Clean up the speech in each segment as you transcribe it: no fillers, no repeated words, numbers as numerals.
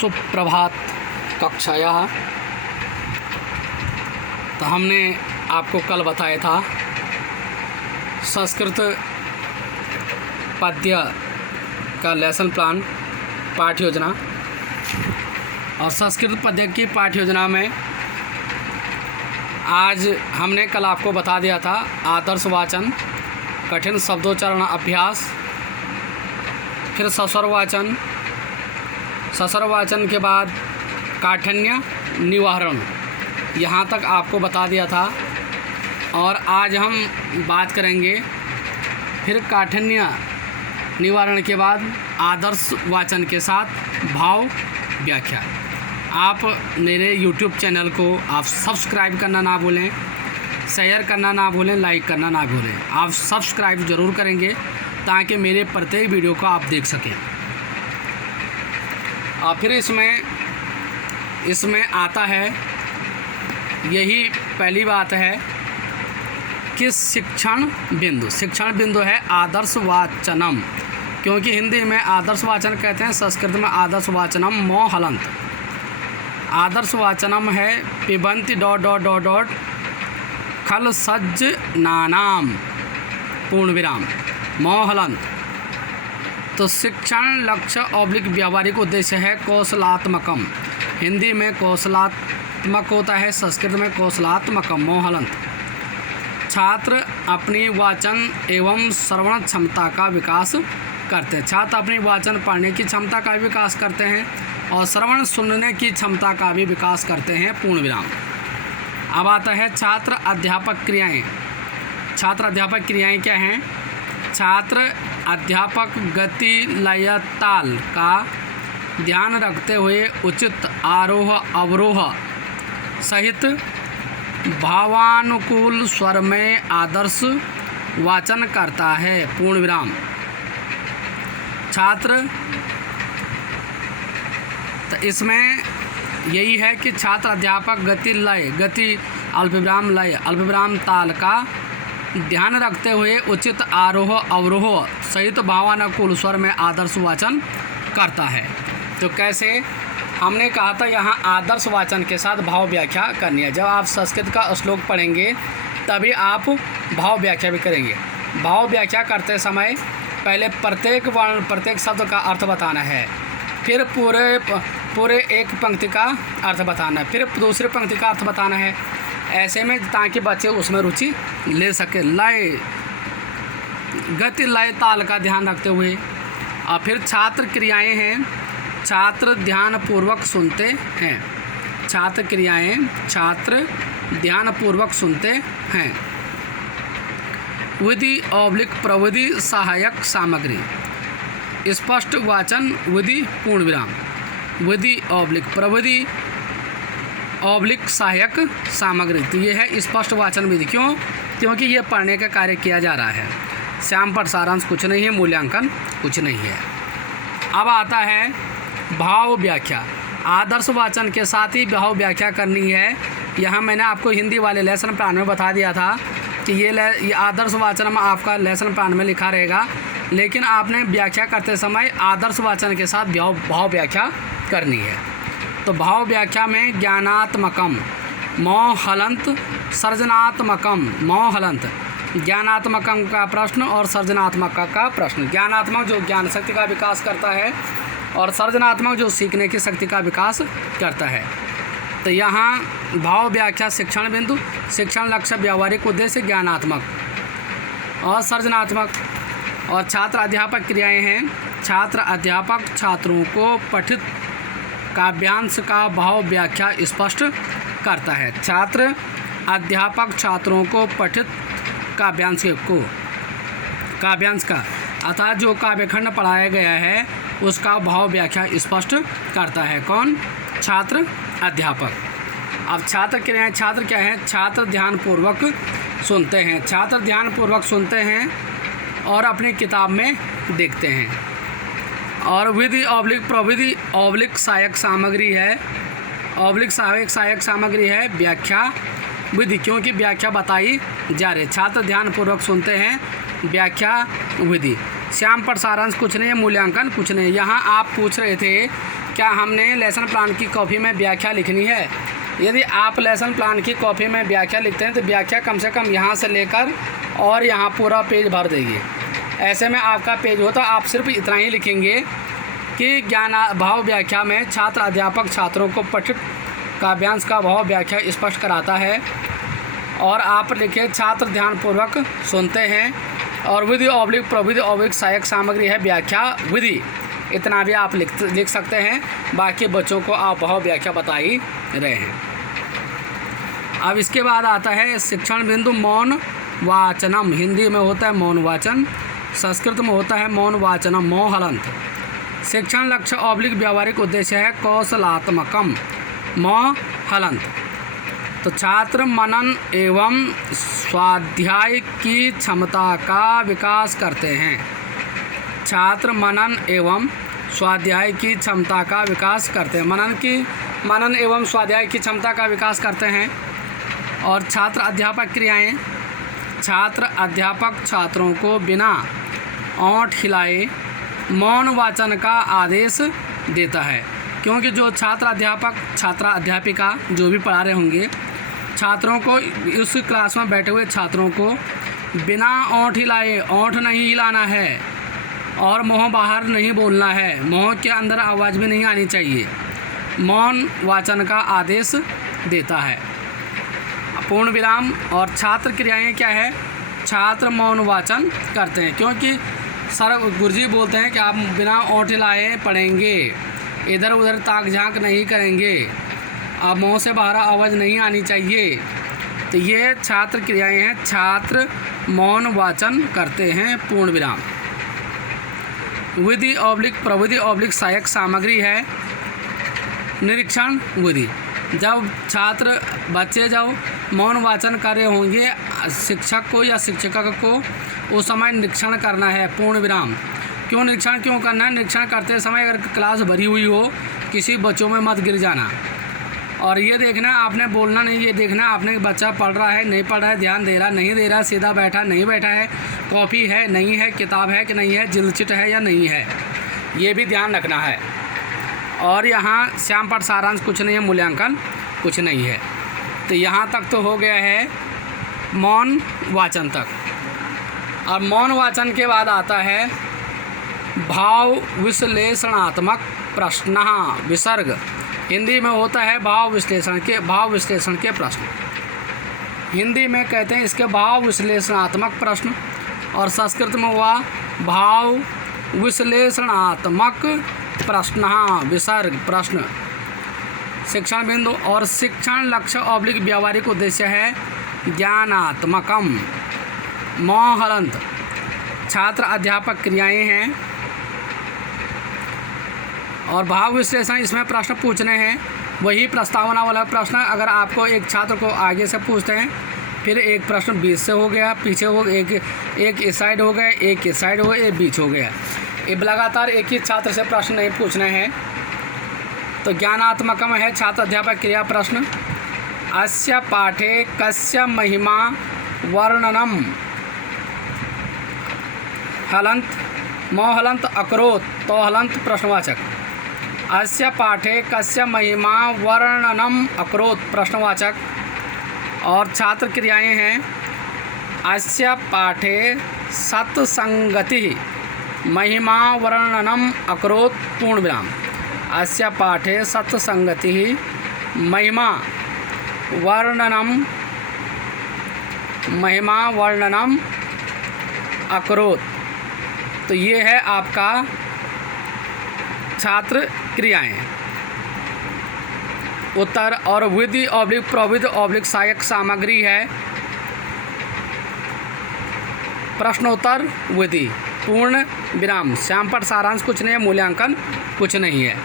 सुप्रभात कक्षायाः। तो हमने आपको कल बताया था संस्कृत पद्य का लेसन प्लान पाठ योजना, और संस्कृत पद्य की पाठ योजना में आज हमने कल आपको बता दिया था आदर्श वाचन, कठिन शब्दोच्चारण अभ्यास, फिर सस्वर वाचन, सस्वर वाचन के बाद काठिन्य निवारण, यहाँ तक आपको बता दिया था। और आज हम बात करेंगे फिर काठिन्य निवारण के बाद आदर्श वाचन के साथ भाव व्याख्या। आप मेरे YouTube चैनल को आप सब्सक्राइब करना ना भूलें, शेयर करना ना भूलें, लाइक करना ना भूलें। आप सब्सक्राइब ज़रूर करेंगे ताकि मेरे प्रत्येक वीडियो को आप देख सकें। और फिर इसमें आता है, यही पहली बात है कि शिक्षण बिंदु है आदर्श वाचनम, क्योंकि हिंदी में आदर्श वाचन कहते हैं, संस्कृत में आदर्श वाचनम मो हलंत। आदर्श वाचनम है पिबंति ... खल सज्ज नानाम पूर्ण विराम मो हलंत। तो शिक्षण लक्ष्य ऑब्लिक व्यावहारिक उद्देश्य है कौशलात्मकम। हिंदी में कौशलात्मक होता है, संस्कृत में कौशलात्मकम मो हलंत। छात्र अपनी वाचन एवं श्रवण क्षमता का विकास करते हैं। छात्र अपनी वाचन पढ़ने की क्षमता का भी विकास करते हैं और श्रवण सुनने की क्षमता का भी विकास करते हैं पूर्ण विराम। अब आता है छात्र अध्यापक क्रियाएं। छात्र अध्यापक क्रियाएं क्या हैं? छात्र अध्यापक गति लय ताल का ध्यान रखते हुए उचित आरोह अवरोह सहित भावानुकूल स्वर में आदर्श वाचन करता है पूर्ण विराम। छात्र तो इसमें यही है कि छात्र अध्यापक गति अल्पविराम लय अल्पविराम ताल का ध्यान रखते हुए उचित आरोह अवरोह सहित भावानुकूल स्वर में आदर्श वाचन करता है। तो कैसे? हमने कहा था यहाँ आदर्श वाचन के साथ भाव व्याख्या करनी है। जब आप संस्कृत का श्लोक पढ़ेंगे तभी आप भाव व्याख्या भी करेंगे। भाव व्याख्या करते समय पहले प्रत्येक वर्ण प्रत्येक शब्द का अर्थ बताना है, फिर पूरे एक पंक्ति का अर्थ बताना है, फिर दूसरी पंक्ति का अर्थ बताना है, ऐसे में ताकि बच्चे उसमें रुचि ले सके। लय गति लय ताल का ध्यान रखते हुए। और फिर छात्र क्रियाएं हैं, छात्र ध्यानपूर्वक सुनते हैं। छात्र क्रियाएं, छात्र ध्यानपूर्वक सुनते हैं। विधि ऑब्लिक प्रविधि सहायक सामग्री, स्पष्ट वाचन विधि पूर्ण विराम। विधि ऑब्लिक प्रविधि ऑब्लिक सहायक सामग्री, तो ये है स्पष्ट वाचन विधि। क्यों? क्योंकि ये पढ़ने का कार्य किया जा रहा है। श्याम पर सारांश कुछ नहीं है, मूल्यांकन कुछ नहीं है। अब आता है भाव व्याख्या। आदर्श वाचन के साथ ही भाव व्याख्या करनी है। यहाँ मैंने आपको हिंदी वाले लेसन प्लान में बता दिया था कि ये आदर्श वाचन में आपका लेसन प्लान में लिखा रहेगा, लेकिन आपने व्याख्या करते समय आदर्श वाचन के साथ भाव व्याख्या करनी है। तो भाव व्याख्या में ज्ञानात्मकम मो हलंत, सर्जनात्मकम मो हलंत। ज्ञानात्मकम का प्रश्न और सर्जनात्मक का प्रश्न। ज्ञानात्मक जो ज्ञान शक्ति का विकास करता है और सर्जनात्मक जो सीखने की शक्ति का विकास करता है। तो यहाँ भाव व्याख्या शिक्षण बिंदु, शिक्षण लक्ष्य व्यावहारिक उद्देश्य ज्ञानात्मक और सर्जनात्मक। और छात्र अध्यापक क्रियाएं हैं। छात्र अध्यापक छात्रों को पठित काव्यांश का भाव व्याख्या स्पष्ट करता है। छात्र अध्यापक छात्रों को पठित काव्यांश का अर्थात जो काव्यखंड पढ़ाया गया है उसका भाव व्याख्या स्पष्ट करता है। कौन? छात्र अध्यापक। अब छात्र क्रियाएं, छात्र क्या है? छात्र ध्यानपूर्वक सुनते हैं। छात्र ध्यानपूर्वक सुनते हैं और अपनी किताब में देखते हैं। और विधि ऑब्लिक प्रविधि ऑब्लिक सहायक सामग्री है। ऑब्लिक सहायक सामग्री है व्याख्या विधि, क्योंकि व्याख्या बताई जा रही है। छात्र ध्यानपूर्वक सुनते हैं, व्याख्या विधि। श्याम पर सारांश कुछ नहीं है, मूल्यांकन कुछ नहीं। यहाँ आप पूछ रहे थे क्या हमने लेसन प्लान की कॉपी में व्याख्या लिखनी है? यदि आप लेसन प्लान की कॉपी में व्याख्या लिखते हैं तो व्याख्या कम से कम यहाँ से लेकर और यहाँ पूरा पेज भर देगी। ऐसे में आपका पेज हो तो आप सिर्फ इतना ही लिखेंगे कि ज्ञान भाव व्याख्या में छात्र अध्यापक छात्रों को पठित काव्यांश का भाव व्याख्या स्पष्ट कराता है। और आप लिखे छात्र ध्यानपूर्वक सुनते हैं। और विधि ऑब्लिक प्रविधि ऑब्लिक सहायक सामग्री है व्याख्या विधि। इतना भी आप लिख सकते हैं। बाकी बच्चों को आप भाव व्याख्या बता ही रहे हैं। अब इसके बाद आता है शिक्षण बिंदु मौन वाचनम। हिंदी में होता है मौन वाचन, संस्कृत में होता है मौन वाचनम मौन हलंत। शिक्षण लक्ष्य ऑब्लिक व्यावहारिक उद्देश्य है कौशलात्मकम मौन हलंत। तो छात्र मनन एवं स्वाध्याय की क्षमता का विकास करते हैं। छात्र मनन एवं स्वाध्याय की क्षमता का विकास करते हैं। मनन एवं स्वाध्याय की क्षमता का विकास करते हैं। और छात्र अध्यापक क्रियाएं। छात्र अध्यापक छात्रों को बिना ओंठ हिलाए मौन वाचन का आदेश देता है। क्योंकि जो छात्र अध्यापिका जो भी पढ़ा रहे होंगे छात्रों को, उस क्लास में बैठे हुए छात्रों को बिना ओंठ हिलाए, ओंठ नहीं हिलाना है और मुँह बाहर नहीं बोलना है, मुँह के अंदर आवाज़ भी नहीं आनी चाहिए, मौन वाचन का आदेश देता है। पूर्ण विराम। और छात्र क्रियाएं क्या है? छात्र मौन वाचन करते हैं। क्योंकि सर गुरुजी बोलते हैं कि आप बिना ओंठ हिलाए पढ़ेंगे, इधर उधर ताक झांक नहीं करेंगे, आप मुँह से बाहर आवाज़ नहीं आनी चाहिए। तो ये छात्र क्रियाएं हैं। छात्र मौन वाचन करते हैं। पूर्ण विराम। विधि ऑब्लिक प्रविधि ऑब्लिक सहायक सामग्री है निरीक्षण विधि। जब बच्चे जब मौन वाचन कर रहे होंगे शिक्षक को या शिक्षिका को, उस समय निरीक्षण करना है। पूर्ण विराम। क्यों निरीक्षण क्यों करना है? निरीक्षण करते समय अगर क्लास भरी हुई हो किसी बच्चों में मत गिर जाना। और ये देखना आपने बोलना नहीं, ये देखना आपने बच्चा पढ़ रहा है नहीं पढ़ रहा है, ध्यान दे रहा नहीं दे रहा, सीधा बैठा नहीं बैठा है, कॉपी है नहीं है, किताब है कि नहीं है, जिलचिट है या नहीं है, ये भी ध्यान रखना है। और यहाँ श्याम पाठ सारांश कुछ नहीं है, मूल्यांकन कुछ नहीं है। तो यहाँ तक तो हो गया है मौन वाचन तक। और मौन वाचन के बाद आता है भाव विश्लेषणात्मक प्रश्न विसर्ग। हिंदी में होता है भाव विश्लेषण के प्रश्न। हिंदी में कहते हैं इसके भाव विश्लेषणात्मक प्रश्न। और संस्कृत में हुआ भाव विश्लेषणात्मक प्रश्न विसर्ग प्रश्न। शिक्षण बिंदु। और शिक्षण लक्ष्य ऑब्लिक व्यावहारिक उद्देश्य है ज्ञानात्मकम मौन हलंत। छात्र अध्यापक क्रियाएं हैं। और भाव विश्लेषण इसमें प्रश्न पूछने हैं, वही प्रस्तावना वाला प्रश्न। अगर आपको एक छात्र को आगे से पूछते हैं, फिर एक प्रश्न बीच से हो गया, पीछे हो एक इस साइड हो गया, एक इस साइड हो गया, एक बीच हो गया। ये लगातार एक ही छात्र से प्रश्न नहीं पूछने हैं। तो ज्ञानात्मकम है छात्र अध्यापक क्रिया प्रश्न। अस्य पाठे कस्य महिमा वर्णनम हलंत मौ हलंत अकरोत तो हलंत प्रश्नवाचक। अस्य पाठे कस्य महिमा वर्णनम अकरोत प्रश्नवाचक। और छात्र क्रियाएं हैं अस्य पाठे सत्संगति महिमा वर्णनम अकरोत पूर्ण विराम। अस्य पाठे सत्संगति महिमा वर्णनम अकरोत। तो ये है आपका छात्र क्रियाएं। उत्तर। और विधि ऑब्लिक प्रविधि ऑब्लिक सहायक सामग्री है प्रश्नोत्तर विधि पूर्ण विराम। श्यामपट सारांश कुछ नहीं है, मूल्यांकन कुछ नहीं है।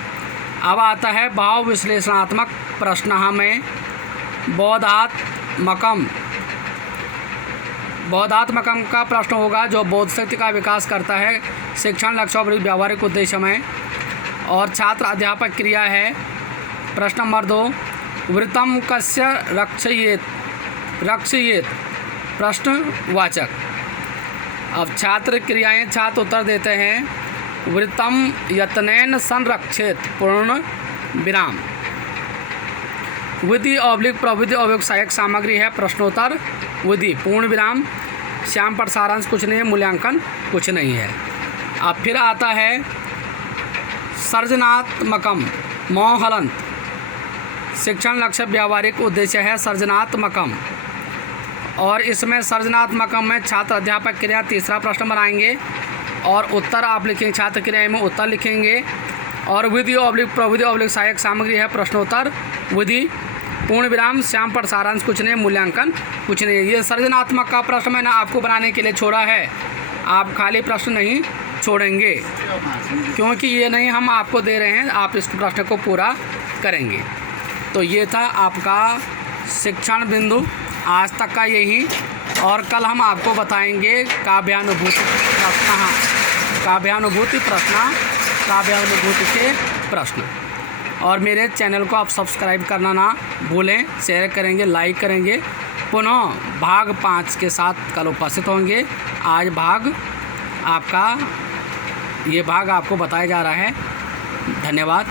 अब आता है भाव विश्लेषणात्मक प्रश्न में बोधात्मकम का प्रश्न होगा जो बोध शक्ति का विकास करता है शिक्षण लक्ष्य और व्यावहारिक उद्देश्य में। और छात्र अध्यापक क्रिया है प्रश्न नंबर 2 वृत्तम कस्य रक्षयेत प्रश्नवाचक। अब छात्र क्रियाएं छात्र उत्तर देते हैं वृत्तम यत्नेन संरक्षेत पूर्ण विराम। विधि ऑब्लिक प्रविधि ऑब्लिक सहायक सामग्री है प्रश्नोत्तर विधि पूर्ण विराम। श्याम पर सारांश कुछ नहीं है, मूल्यांकन कुछ नहीं है। अब फिर आता है सर्जनात्मकम मोहलंत। शिक्षण लक्ष्य व्यावहारिक उद्देश्य है सर्जनात्मकम, और इसमें सर्जनात्मकम में छात्र अध्यापक क्रिया तीसरा प्रश्न बनाएंगे और उत्तर आप लिखेंगे, छात्र क्रिया में उत्तर लिखेंगे। और विधि ऑब्लिक प्रविधि ऑब्लिक सहायक सामग्री है प्रश्नोत्तर विधि पूर्ण विराम। श्याम पर सारांश कुछ नहीं, मूल्यांकन कुछ नहीं है। ये सर्जनात्मक का प्रश्न मैंने आपको बनाने के लिए छोड़ा है, आप खाली प्रश्न नहीं छोड़ेंगे, क्योंकि ये नहीं हम आपको दे रहे हैं, आप इस प्रश्न को पूरा करेंगे। तो ये था आपका शिक्षण बिंदु आज तक का यही, और कल हम आपको बताएंगे काव्यानुभूति के प्रश्न। और मेरे चैनल को आप सब्सक्राइब करना ना भूलें, शेयर करेंगे, लाइक करेंगे। पुनः भाग 5 के साथ कल उपस्थित होंगे। आज ये भाग आपको बताया जा रहा है। धन्यवाद।